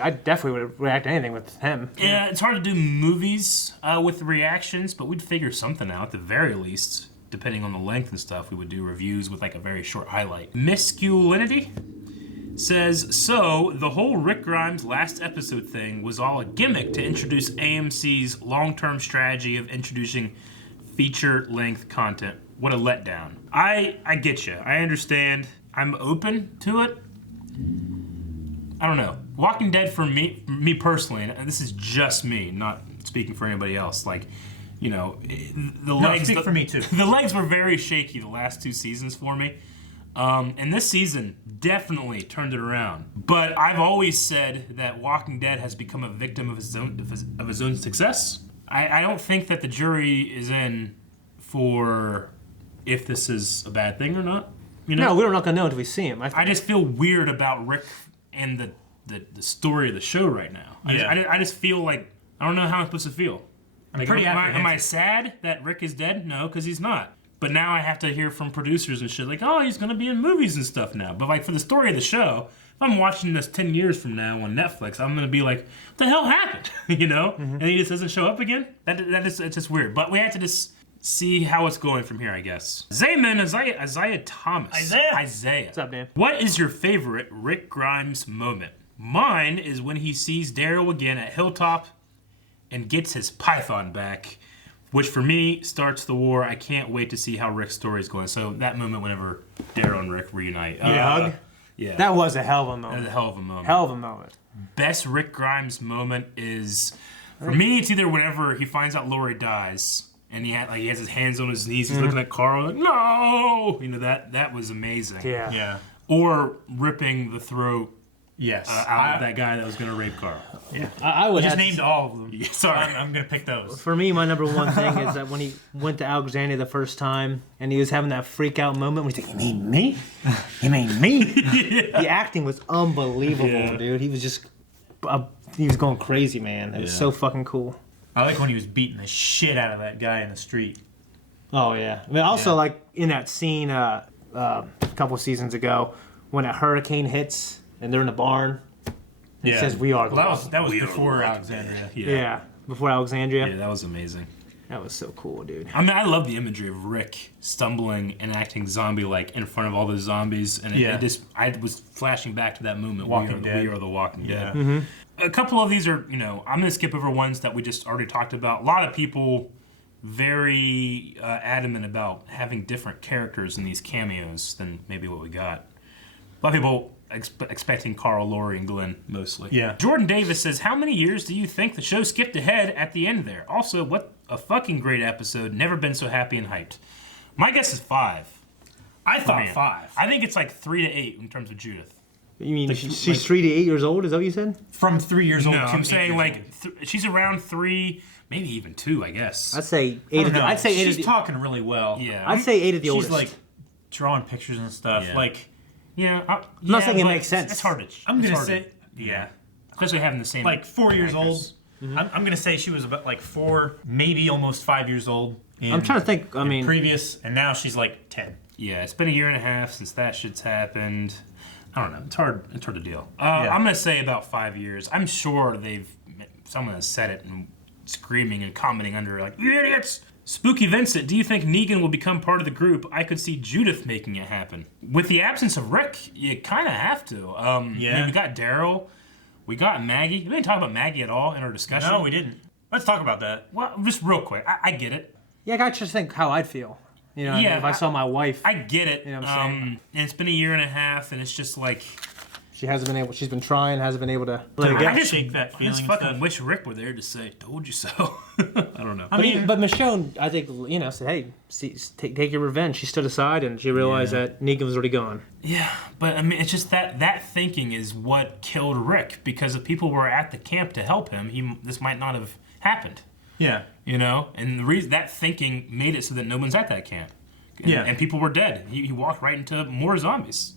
I definitely would react to anything with him. Yeah, it's hard to do movies with reactions, but we'd figure something out at the very least. Depending on the length and stuff, we would do reviews with like a very short highlight. Masculinity says, so the whole Rick Grimes last episode thing was all a gimmick to introduce AMC's long-term strategy of introducing feature-length content. What a letdown. I get you. I understand. I'm open to it. I don't know. Walking Dead for me personally, and this is just me, not speaking for anybody else. Like, you know, the legs. speak for me too. The legs were very shaky the last 2 seasons for me, and this season definitely turned it around. But I've always said that Walking Dead has become a victim of his own success. I don't think that the jury is in for if this is a bad thing or not. You know? No, we're not gonna know until we see him. I just feel weird about Rick and the story of the show right now. I just feel like I don't know how I'm supposed to feel. Like, am I sad that Rick is dead? No, because he's not. But now I have to hear from producers and shit like, oh, he's gonna be in movies and stuff now. But like for the story of the show, if I'm watching this 10 years from now on Netflix, I'm gonna be like, what the hell happened? You know? Mm-hmm. And he just doesn't show up again. It's just weird. But we have to just see how it's going from here, I guess. Isaiah Thomas. Isaiah. What's up, Dan? What is your favorite Rick Grimes moment? Mine is when he sees Daryl again at Hilltop and gets his python back, which for me starts the war. I can't wait to see how Rick's story is going. So that moment whenever Daryl and Rick reunite. Hug? Yeah. That was a hell of a moment. That was a hell of a moment. Hell of a moment. Best Rick Grimes moment is, for me, it's either whenever he finds out Lori dies and he has his hands on his knees, he's looking at Carl like, no! You know, that was amazing. Yeah. Or ripping the throat Yes. out of that guy that was going to rape Carl. Yeah. I would just have named all of them. Yeah, sorry. I'm going to pick those. For me, my number one thing is that when he went to Alexandria the first time and he was having that freak out moment where he's like, you mean me? You mean me? The acting was unbelievable, dude. He was just, he was going crazy, man. It was so fucking cool. I like when he was beating the shit out of that guy in the street. Oh, yeah. I mean, also, like, in that scene a couple seasons ago when a hurricane hits and they're in the barn, it says, we are the that was before Alexandria. Yeah, before Alexandria. Yeah, that was amazing. That was so cool, dude. I mean, I love the imagery of Rick stumbling and acting zombie-like in front of all those zombies, and I was flashing back to that moment. We are the Walking Dead. Mm-hmm. A couple of these are, I'm going to skip over ones that we just already talked about. A lot of people very adamant about having different characters in these cameos than maybe what we got. A lot of people expecting Carl, Lori, and Glenn mostly. Yeah. Jordan Davis says, how many years do you think the show skipped ahead at the end there? Also, what a fucking great episode. Never been so happy and hyped. My guess is 5. I thought 5. I think it's like 3 to 8 in terms of Judith. You mean she's 3 to 8 years old? Is that what you said? From 3 years old No, to I'm saying 8 years like she's around 3, maybe even 2, I guess. I'd say 8. I'd say 8. She's talking really well. Yeah. I'd say 8 of the She's oldest. like drawing pictures and stuff. Yeah. Like, I'm not saying it makes sense. It's hard to. I'm gonna it's hard say, to, especially having the same. like 4 years old. actors. I'm gonna say she was about like 4, maybe almost 5 years old. I'm trying to think. I mean, previous, and now she's like 10. Yeah, it's been 1.5 years since that shit's happened. I don't know. It's hard to deal. I'm gonna say about 5 years. I'm sure someone has said it and screaming and commenting under like, you idiots. Spooky Vincent, do you think Negan will become part of the group? I could see Judith making it happen. With the absence of Rick, you kind of have to. I mean, we got Daryl, we got Maggie. We didn't talk about Maggie at all in our discussion. No, we didn't. Let's talk about that. Well, just real quick. I get it. yeah, I just think how I'd feel. You know, if I saw my wife, I get it. You know what I'm saying? And it's been 1.5 years, and it's just like... she hasn't been able. She's been trying, hasn't been able to let it I go. just shake that I feeling. just fucking wish Rick were there to say, told you so. I don't know. But Michonne, I think, said, hey, take your revenge. She stood aside and she realized that Negan was already gone. Yeah, but I mean, it's just that thinking is what killed Rick, because if people were at the camp to help him, this might not have happened. Yeah. And the reason that thinking made it so that no one's at that camp. And people were dead. He walked right into more zombies.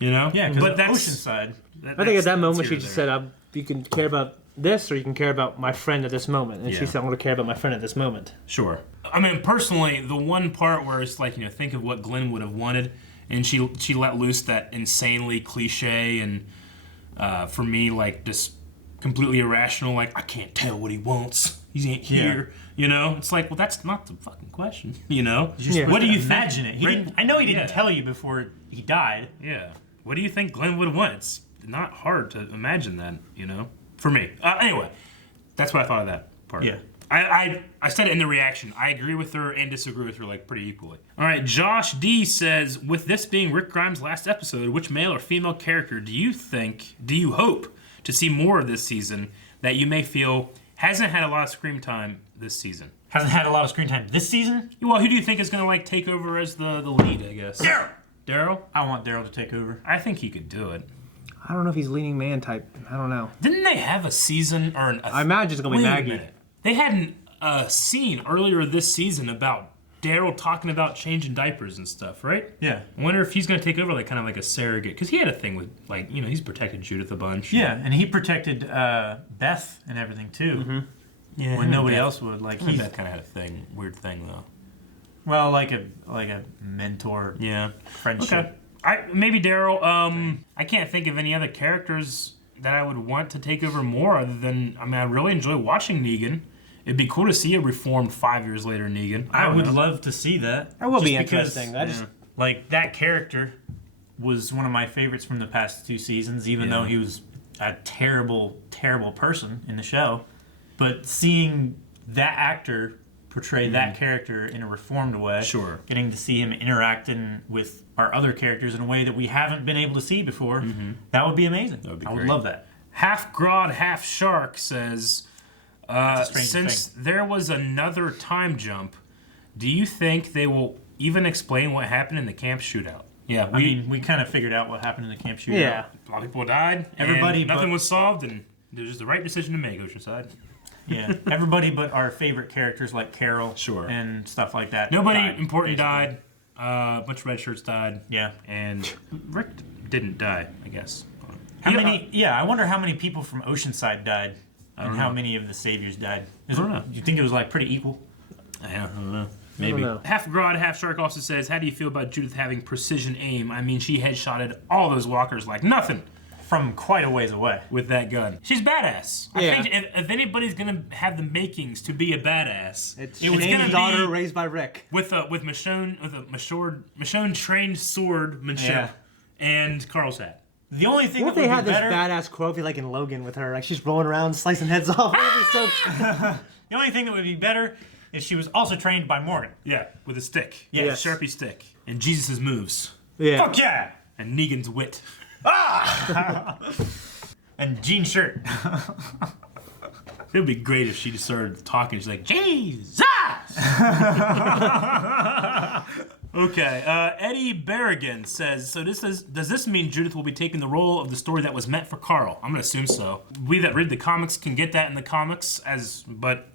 Yeah, but that's Oceanside. I think at that moment she just said, you can care about this or you can care about my friend at this moment. And she said, I'm going to care about my friend at this moment. Sure. I mean, personally, the one part where it's like, think of what Glenn would have wanted, and she let loose that insanely cliche and, for me, like, just completely irrational, like, I can't tell what he wants. He ain't here. It's like, well, that's not the fucking question, What do you imagine think? it? He didn't, I know he didn't tell you before he died. Yeah. What do you think Glenn would want? It's not hard to imagine that, For me. Anyway, that's what I thought of that part. Yeah. I said it in the reaction. I agree with her and disagree with her, like, pretty equally. All right, Josh D says, with this being Rick Grimes' last episode, which male or female character do you hope to see more of this season that you may feel hasn't had a lot of screen time this season? Hasn't had a lot of screen time this season? Well, who do you think is going to, take over as the lead, I guess? Daryl? I want Daryl to take over. I think he could do it. I don't know if he's leading man type. I don't know. Didn't they have a season or I imagine it's going to be Maggie. They had a scene earlier this season about Daryl talking about changing diapers and stuff, right? Yeah. I wonder if he's going to take over like kind of like a surrogate, because he had a thing with like, you know, he's protected Judith a bunch. Yeah, and he protected Beth and everything too. Yeah. When nobody else would. Like he That kind of had a thing, weird thing though. Well, like a mentor. Yeah. Friendship. Okay. Maybe Daryl. I can't think of any other characters that I would want to take over more other than, I mean, I really enjoy watching Negan. It'd be cool to see a reformed 5 years later Negan. I would love to see that. That will be Just because, interesting. like, that character was one of my favorites from the past 2 seasons, even though he was a terrible, terrible person in the show. But seeing that actor portray that character in a reformed way, getting to see him interacting with our other characters in a way that we haven't been able to see before, that would be amazing. That would be I great. would love that. Half Grod, Half Shark says, since there was another time jump, do you think they will even explain what happened in the camp shootout? Yeah, I mean, we kind of figured out what happened in the camp shootout. Yeah. A lot of people died. Everybody and nothing but- was solved, and it was just the right decision to make, Oceanside. Yeah, everybody but our favorite characters like Carol and stuff like that. Nobody died, important basically. died. A bunch of red shirts died. Yeah. And Rick didn't die, I guess. How many? Yeah, I wonder how many people from Oceanside died, and how many of the saviors died. I don't know. You think it was like pretty equal? I don't know. I Maybe. don't know. Half Grod, Half Shark also says, how do you feel about Judith having precision aim? I mean, she headshotted all those walkers like nothing From quite a ways away. with that gun. She's badass. Yeah. I think if anybody's going to have the makings to be a badass, It's was Shane's gonna daughter be- raised by Rick. with Michonne trained swordmanship and Carl's hat. The only thing What if that they would had be this better, badass quote like in Logan with her, like she's rolling around slicing heads off? That'd be so. the only thing that would be better is she was also trained by Morgan. Yeah, with a stick. Yes. A Sharpie stick. And Jesus' moves. Yeah. Fuck yeah! And Negan's wit. And jean shirt. It would be great if she just started talking. She's like, Jesus! Okay, Eddie Berrigan says, so does this mean Judith will be taking the role of the story that was meant for Carl? I'm going to assume so. We that read the comics can get that in the comics, but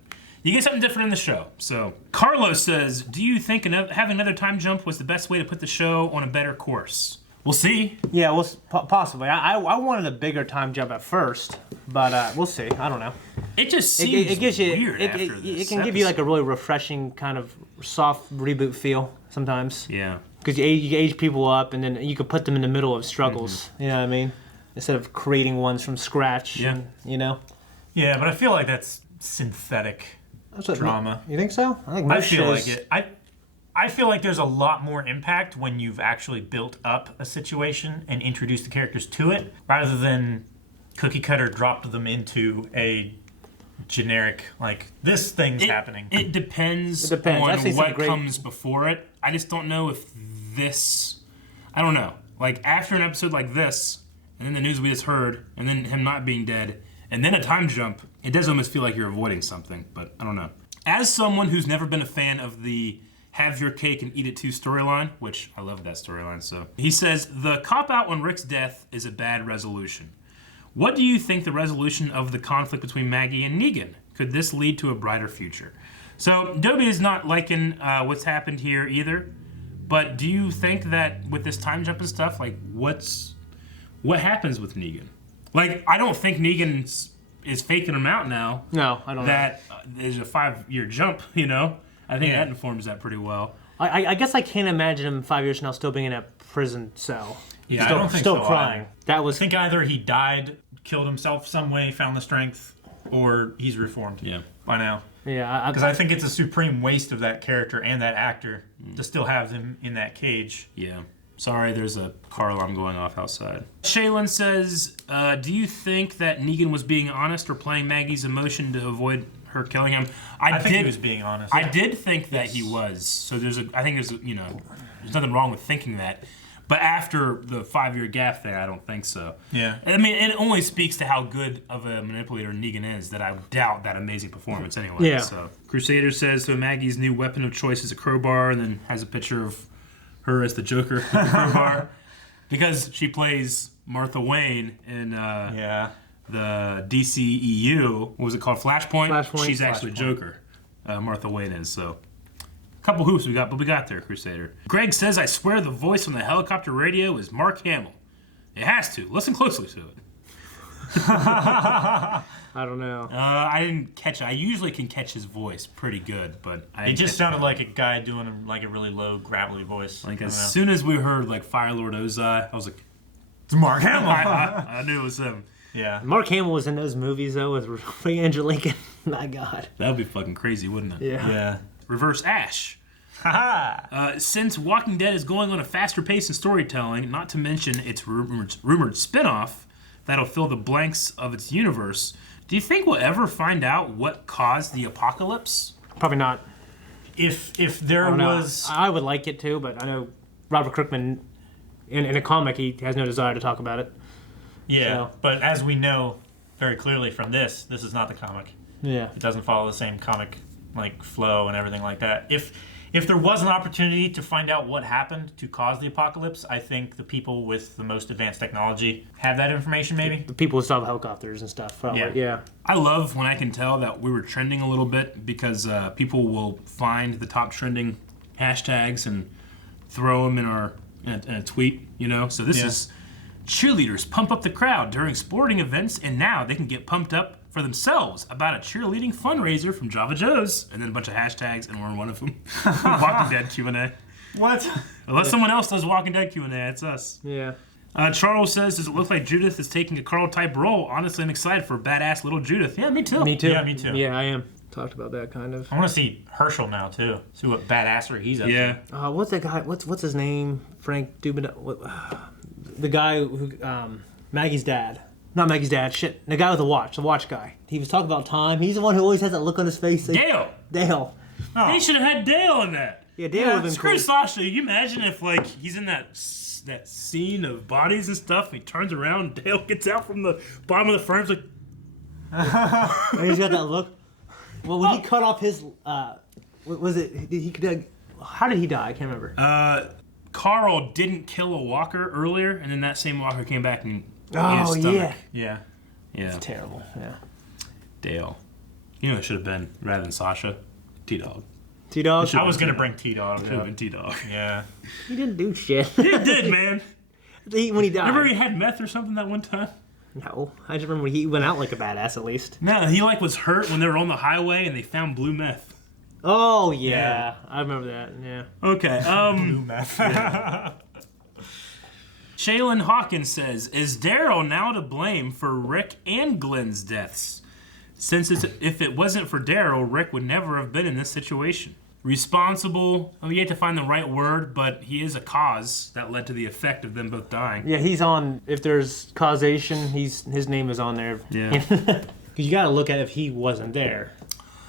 you get something different in the show. So Carlos says, do you think having another time jump was the best way to put the show on a better course? We'll see. Yeah, well, possibly. I wanted a bigger time jump at first, but we'll see. I don't know. It just seems It gives you. weird after It this can give you like a episode. really refreshing kind of soft reboot feel sometimes. Yeah. Because you age people up, and then you could put them in the middle of struggles. You know what I mean? Instead of creating ones from scratch. Yeah. And, you know. Yeah, but I feel like that's synthetic That's what, drama. You think so? I think I most feel shows, like it. I feel like there's a lot more impact when you've actually built up a situation and introduced the characters to it, rather than cookie cutter dropped them into a generic, like, this thing's happening. It depends, It depends. I've on seen some what great- comes before it. I just don't know if this... I don't know. Like, after an episode like this, and then the news we just heard, and then him not being dead, and then a time jump, it does almost feel like you're avoiding something, but I don't know. As someone who's never been a fan of the have your cake and eat it too storyline, which I love that storyline, so... He says, the cop-out on Rick's death is a bad resolution. What do you think the resolution of the conflict between Maggie and Negan? Could this lead to a brighter future? So, Dobie is not liking what's happened here either, but do you think that with this time jump and stuff, like, what happens with Negan? Like, I don't think Negan is faking him out now. No, I don't know. That there's a 5-year jump, you know? I think that informs that pretty well. I guess I can't imagine him 5 years from now still being in a prison cell. Yeah, still, I don't think still so crying. either. That was I think either he died, killed himself some way, found the strength, or he's reformed by now. yeah. Because I think it's a supreme waste of that character and that actor to still have them in that cage. Yeah. Sorry, there's a car alarm going off outside. Shaylin says, do you think that Negan was being honest or playing Maggie's emotion to avoid her killing him? I think he was being honest. I did think that he was. So I think there's nothing wrong with thinking that. But after the 5-year gap there, I don't think so. Yeah. I mean, it only speaks to how good of a manipulator Negan is that I doubt that amazing performance anyway. Yeah. So Crusader says, so Maggie's new weapon of choice is a crowbar, and then has a picture of her as the Joker with the crowbar. Because she plays Martha Wayne in the DCEU. What was it called? Flashpoint? Flashpoint. She's actually Joker. Martha Wayne is, so... Couple hoops we got, but we got there, Crusader. Greg says, I swear the voice on the helicopter radio is Mark Hamill. It has to. Listen closely to it. I don't know. I didn't catch it. I usually can catch his voice pretty good, but It just sounded like a guy doing like a really low, gravelly voice. like as soon as we heard like Fire Lord Ozai, I was like, it's Mark Hamill. I knew it was him. Yeah. Mark Hamill was in those movies though with Andrew Lincoln. My God. That would be fucking crazy, wouldn't it? Yeah. Yeah. Reverse Ash. Since Walking Dead is going on a faster pace in storytelling, not to mention its rumored spin-off that'll fill the blanks of its universe, do you think we'll ever find out what caused the apocalypse? Probably not. If there I don't know. was, I would like it to, but I know Robert Kirkman, in a comic, he has no desire to talk about it. yeah. So. But as we know very clearly from this is not the comic. Yeah. It doesn't follow the same comic like flow and everything like that. If there was an opportunity to find out what happened to cause the apocalypse, I think the people with the most advanced technology have that information. Maybe. The people who saw helicopters and stuff. Probably. Yeah. Yeah. I love when I can tell that we were trending a little bit because people will find the top trending hashtags and throw them in a tweet, you know? So this is cheerleaders pump up the crowd during sporting events, and now they can get pumped up for themselves about a cheerleading fundraiser from Java Joe's, and then a bunch of hashtags, and we're in one of them. Walking Dead Q&A. What? Unless someone else does Walking Dead Q&A, it's us. Yeah. Charles says, does it look like Judith is taking a Carl-type role? Honestly, I'm excited for badass little Judith. Yeah, me too. Me too. Yeah, me too. Yeah, I am. Talked about that kind of. I want to see Herschel now too. See what badassery he's up Yeah. to. What's that guy? What's his name? Frank Dubin. The guy who Maggie's dad. Not Maggie's dad. Shit. The guy with the watch guy. He was talking about time. He's the one who always has that look on his face. Dale. Dale. They should have had Dale in that. Yeah, Dale would have been Screw cool. Sasha. You imagine if like he's in that scene of bodies and stuff, and he turns around, Dale gets out from the bottom of the frame, like, And he's got that look. Well, when he cut off his, what was it? How did he die? I can't remember. Carl didn't kill a walker earlier, and then that same walker came back and ate Oh, his stomach. Yeah. Yeah. Terrible. Yeah. Dale. You know it should have been, rather than Sasha, T-Dog. T-Dog. I was gonna bring T-Dog. Should have been T-Dog. Yeah. He didn't do shit. He did, man. When he died. Remember he had meth or something that one time? No, I just remember he went out like a badass at least. No, he like was hurt when they were on the highway and they found blue meth. Oh yeah, I remember that. Yeah. Okay. Blue meth. Shaylin Hawkins says, is Daryl now to blame for Rick and Glenn's deaths? Since if it wasn't for Daryl, Rick would never have been in this situation. Responsible, you have to find the right word, but he is a cause that led to the effect of them both dying. Yeah, he's on. If there's causation, his name is on there. Yeah. Because you got to look at if he wasn't there,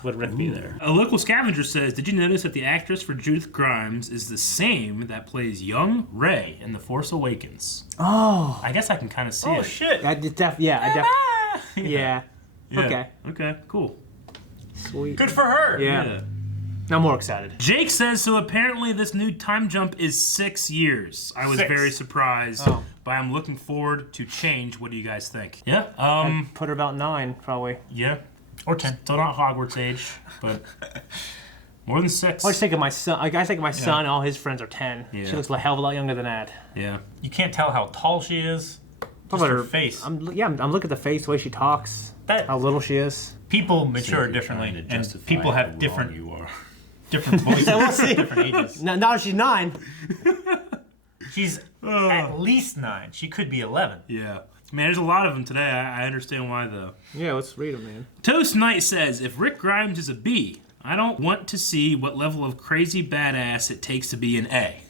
would Rick be there? A local scavenger says, did you notice that the actress for Judith Grimes is the same that plays young Rey in The Force Awakens? Oh. I guess I can kind of see it. Shit. Yeah. Yeah. Okay. Okay, cool. Sweet. Good for her. Yeah. I'm more excited. Jake says, so apparently this new time jump is 6 years. I was 6. very surprised, but I'm looking forward to change. What do you guys think? Yeah, Put her about 9, probably. yeah. Or 10. Still not Hogwarts age, but more than 6. I was thinking my son. I think my son. All his friends are 10. Yeah. She looks a hell of a lot younger than that. Yeah. You can't tell how tall she is. How Just about her face. I'm looking at the face, the way she talks, how little she is. People mature differently, and people have different voices, So we'll see. different ages. Now she's 9. She's at least 9. She could be 11. Yeah. Man, there's a lot of them today. I understand why, though. Yeah, let's read them, man. Toast Knight says, if Rick Grimes is a B, I don't want to see what level of crazy badass it takes to be an A.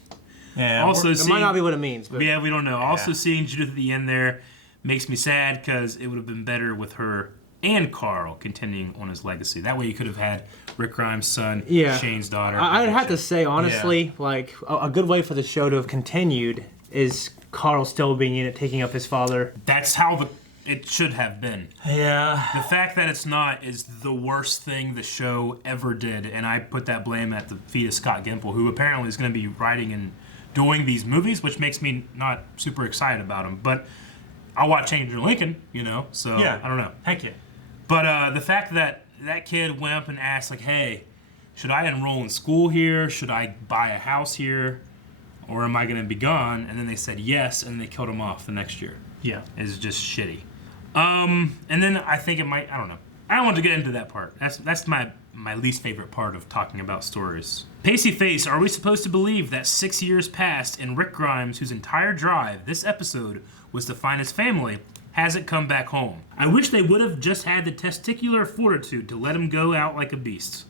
Yeah. Also, It might not be what it means, but yeah, we don't know. Also, seeing Judith at the end there makes me sad because it would have been better with her and Carl continuing on his legacy. That way, you could have had Rick Grimes' son, Yeah. Shane's daughter. I'd have to say honestly, like a good way for the show to have continued is Carl still being in it, taking up his father. That's how it should have been. Yeah. The fact that it's not is the worst thing the show ever did, and I put that blame at the feet of Scott Gimple, who apparently is going to be writing and doing these movies, which makes me not super excited about him. But I'll watch Andrew Lincoln, so I don't know. Heck yeah. But the fact that that kid went up and asked, like, hey, should I enroll in school here? Should I buy a house here? Or am I going to be gone? And then they said yes, and they killed him off the next year. Yeah. It's just shitty. And then I think it might, I don't know. I don't want to get into that part. That's my least favorite part of talking about stories. Pacey Face, are we supposed to believe that 6 years passed and Rick Grimes, whose entire drive this episode was to find his family, hasn't come back home? I wish they would have just had the testicular fortitude to let him go out like a beast.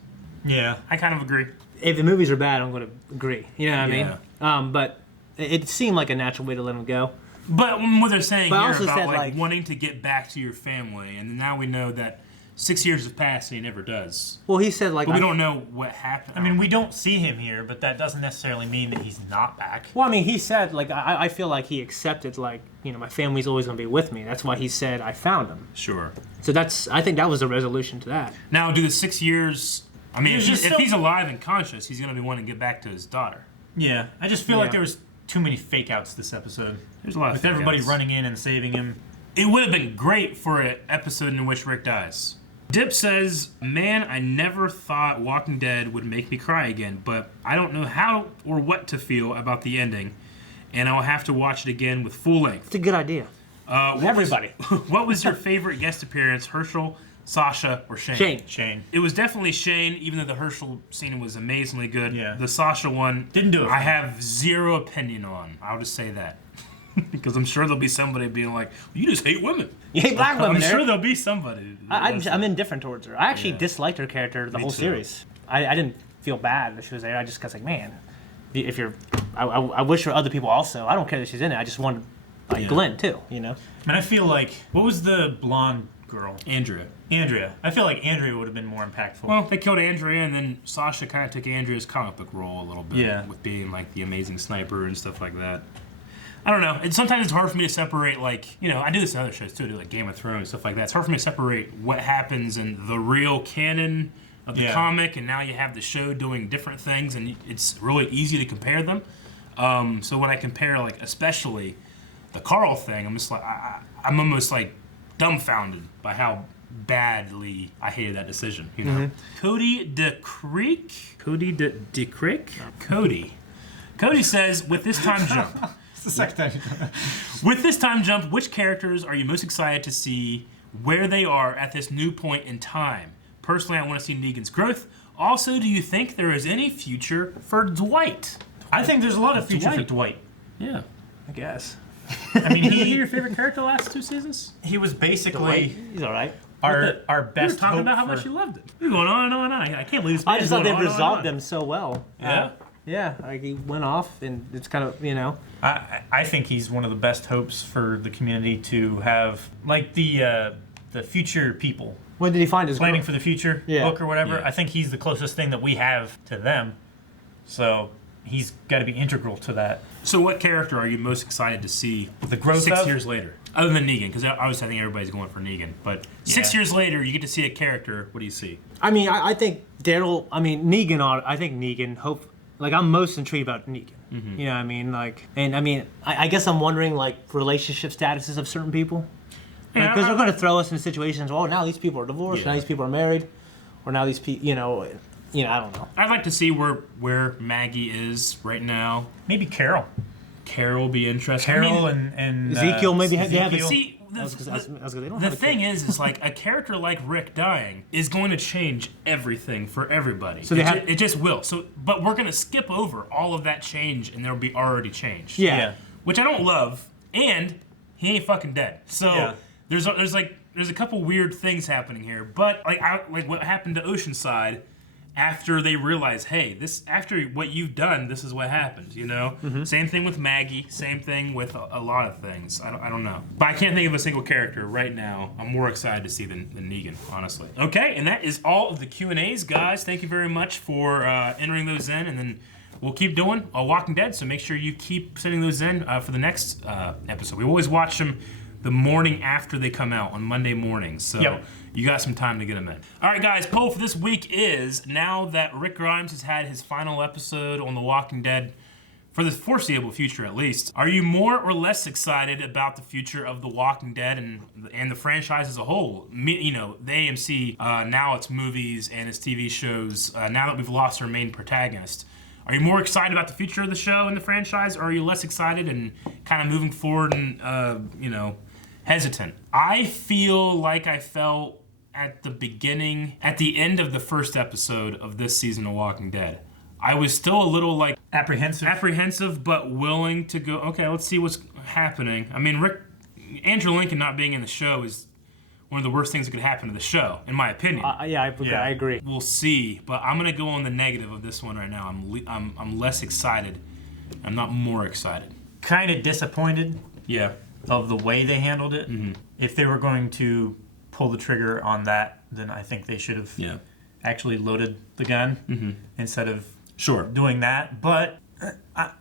Yeah. I kind of agree. If the movies are bad, I'm going to agree. You know what Yeah. I mean? But it seemed like a natural way to let him go. But what they're saying But I here also about said, like wanting to get back to your family, and now we know that 6 years have passed and he never does. Well, he said like... But we don't know what happened. I mean, we don't see him here, but that doesn't necessarily mean that he's not back. Well, I mean, he said, like, I feel like he accepted, like, you know, my family's always going to be with me. That's why he said I found him. Sure. So I think that was the resolution to that. Now, do the 6 years... I mean, There's if he's alive and conscious, he's going to be wanting to get back to his daughter. Yeah. I just feel Yeah. like there was too many fake outs this episode. There's a lot of With fake everybody outs. running in and saving him. It would have been great for an episode in which Rick dies. Dip says, man, I never thought Walking Dead would make me cry again, but I don't know how or what to feel about the ending, and I'll have to watch it again with full length. It's a good idea. Everybody. What was your favorite guest appearance, Herschel, Sasha, or Shane? Shane. It was definitely Shane, even though the Herschel scene was amazingly good. Yeah. The Sasha one Didn't do it for I me. have zero opinion on. I'll just say that. Because I'm sure there'll be somebody being like, you just hate women. You hate black women, I'm sure Eric. there'll be somebody. I'm indifferent towards her. I actually Yeah. disliked her character the Me whole too. series. I didn't feel bad that she was there. I just was like, man, if you're... I wish for other people also. I don't care that she's in it. I just wanted, like, Yeah. Glenn, too, you know? And I feel like, what was the blonde girl? Andrea. Andrea. I feel like Andrea would have been more impactful. Well, they killed Andrea, and then Sasha kind of took Andrea's comic book role a little bit. Yeah. With being, like, the amazing sniper and stuff like that. I don't know. Sometimes it's hard for me to separate, like, you know, I do this in other shows too, I do like Game of Thrones, stuff like that. It's hard for me to separate what happens in the real canon of the comic, and now you have the show doing different things, and it's really easy to compare them. So when I compare, like, especially the Carl thing, I'm just like, I'm almost like dumbfounded by how badly I hated that decision. You know, Cody DeCreek. Cody says, with this time jump. It's the second time. With this time jump, which characters are you most excited to see where they are at this new point in time? Personally, I want to see Negan's growth. Also, do you think there is any future for Dwight? I think there's a lot of future for Dwight. Yeah. I guess. I mean, Is he he your favorite character the last 2 seasons? he was basically He's all right. our We were best talking hope about how for- much you loved it. We were going on and on and on. I can't believe this. I just thought man's they going on and resolved on. them so well. Yeah. Yeah, like he went off, and it's kind of, you know. I think he's one of the best hopes for the community to have, like the future people When did he find his planning girl? for the future Yeah. book or whatever. Yeah. I think he's the closest thing that we have to them. So he's got to be integral to that. So, what character are you most excited to see The growth 6 of? years later? Other than Negan, because obviously I think everybody's going for Negan. But 6 Yeah. years later, you get to see a character. What do you see? I mean, I think Daryl. I mean, Negan. I think Negan. Like, I'm most intrigued about Negan. You know what I mean? Like, and I mean, I guess I'm wondering, like, relationship statuses of certain people. Yeah, Because they're going to throw us in situations. Oh, now these people are divorced. Yeah. Now these people are married, or now these people. You know, I don't know. I'd like to see where Maggie is right now. Maybe Carol. Carol will be interesting. Carol and Ezekiel maybe they have a Ezekiel. See, I was gonna- they don't the have a thing kid. is like a character like Rick dying is going to change everything for everybody. So they have- it just will. So, but we're going to skip over all of that change, and there'll be already changed. Yeah. Which I don't love, and he ain't fucking dead. So Yeah. there's a couple weird things happening here. But like what happened to Oceanside. After they realize, hey, after what you've done, this is what happened, you know? Same thing with Maggie, same thing with a lot of things. I don't know. But I can't think of a single character right now I'm more excited to see than Negan, honestly. Okay, and that is all of the Q&As, guys. Thank you very much for entering those in, and then we'll keep doing Walking Dead, so make sure you keep sending those in for the next episode. We always watch them the morning after they come out on Monday mornings, so... Yep. You got some time to get them in. All right, guys, poll for this week is, now that Rick Grimes has had his final episode on The Walking Dead, for the foreseeable future at least. Are you more or less excited about the future of The Walking Dead and the franchise as a whole? You know, the AMC, now it's movies and its TV shows, now that we've lost our main protagonist. Are you more excited about the future of the show and the franchise, or are you less excited and kind of moving forward and, you know, hesitant? I feel like I felt at the end of the first episode of this season of Walking Dead. I was still a little like apprehensive, but willing to go, okay, let's see what's happening. I mean, Andrew Lincoln not being in the show is one of the worst things that could happen to the show, in my opinion. I agree. We'll see, but I'm gonna go on the negative of this one right now. I'm less excited. I'm not more excited. Kind of disappointed. Yeah. Of the way they handled it. Mm-hmm. If they were going to pull the trigger on that, then I think they should have actually loaded the gun instead of doing that. But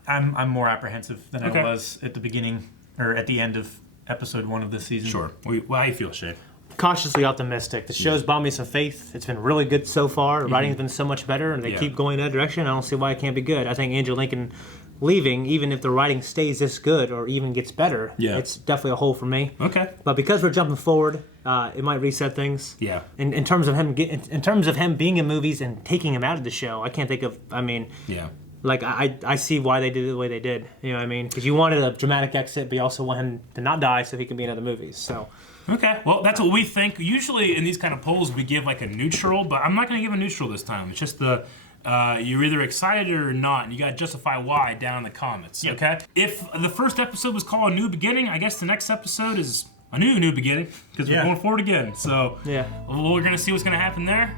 I'm more apprehensive than I was at the beginning or at the end of episode 1 of this season. Sure. Well, how do you feel, Shane? Cautiously optimistic. The show's brought me some faith. It's been really good so far. The writing's been so much better, and they keep going that direction. I don't see why it can't be good. I think Andrew Lincoln leaving, even if the writing stays this good or even gets better, it's definitely a hole for me. Okay. But because we're jumping forward, it might reset things. Yeah. In terms of him being in movies and taking him out of the show, I can't think of. I mean. Yeah. Like, I see why they did it the way they did. You know what I mean? Because you wanted a dramatic exit, but you also want him to not die so he can be in other movies. So. Okay, well, that's what we think. Usually in these kind of polls, we give like a neutral, but I'm not going to give a neutral this time. It's just you're either excited or not, and you got to justify why down in the comments, okay? If the first episode was called A New Beginning, I guess the next episode is a new beginning, because we're going forward again. So we're going to see what's going to happen there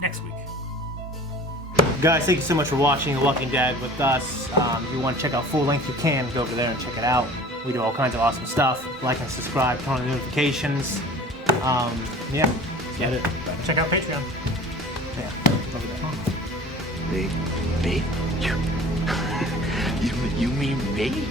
next week. Guys, thank you so much for watching The Walking Dead with us. If you want to check out full length, you can go over there and check it out. We do all kinds of awesome stuff. Like and subscribe, turn on the notifications. Get it. Check out Patreon. Yeah, over there. Me? You mean me?